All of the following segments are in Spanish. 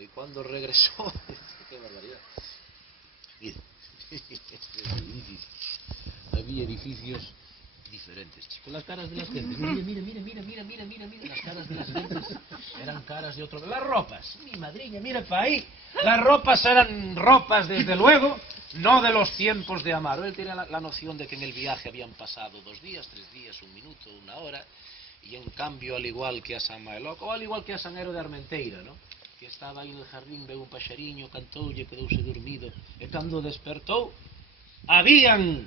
Y cuando regresó, qué barbaridad. Mira, había edificios diferentes, con las caras de las gentes. Mira, las caras de las gentes eran caras de otro. Las ropas, mi madriña, mira para ahí. Las ropas eran ropas, desde luego, no de los tiempos de Amaro. Él tenía la noción de que en el viaje habían pasado 2 días, 3 días, 1 minuto, 1 hora, y en cambio, al igual que a San Maeloco, o al igual que a San Ero de Armenteira, ¿no?, que estaba aí no jardín, veu un paxariño, cantoulle, quedouse dormido, e cando despertou, habían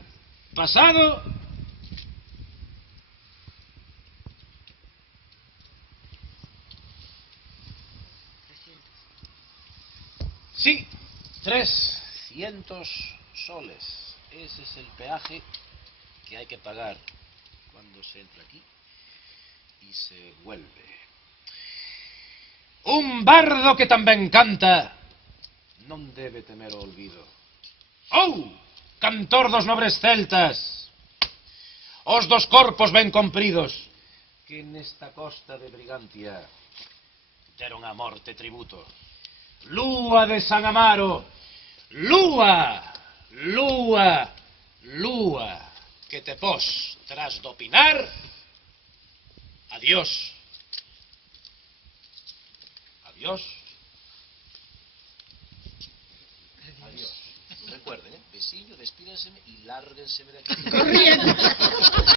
pasado sí, 300 soles. Ese es el peaje que hay que pagar cuando se entra aquí y se vuelve. Un bardo que tamén canta non debe temer o olvido. Oh, cantor dos nobres celtas, os dos corpos ben compridos, que nesta costa de Brigantia deron a morte tributo. Lúa de San Amaro, lúa, lúa, lúa, que te pos tras do pinar. Adiós. Adiós. Adiós. Recuerden, besiño, despídenseme y lárguenseme de aquí. Corriendo.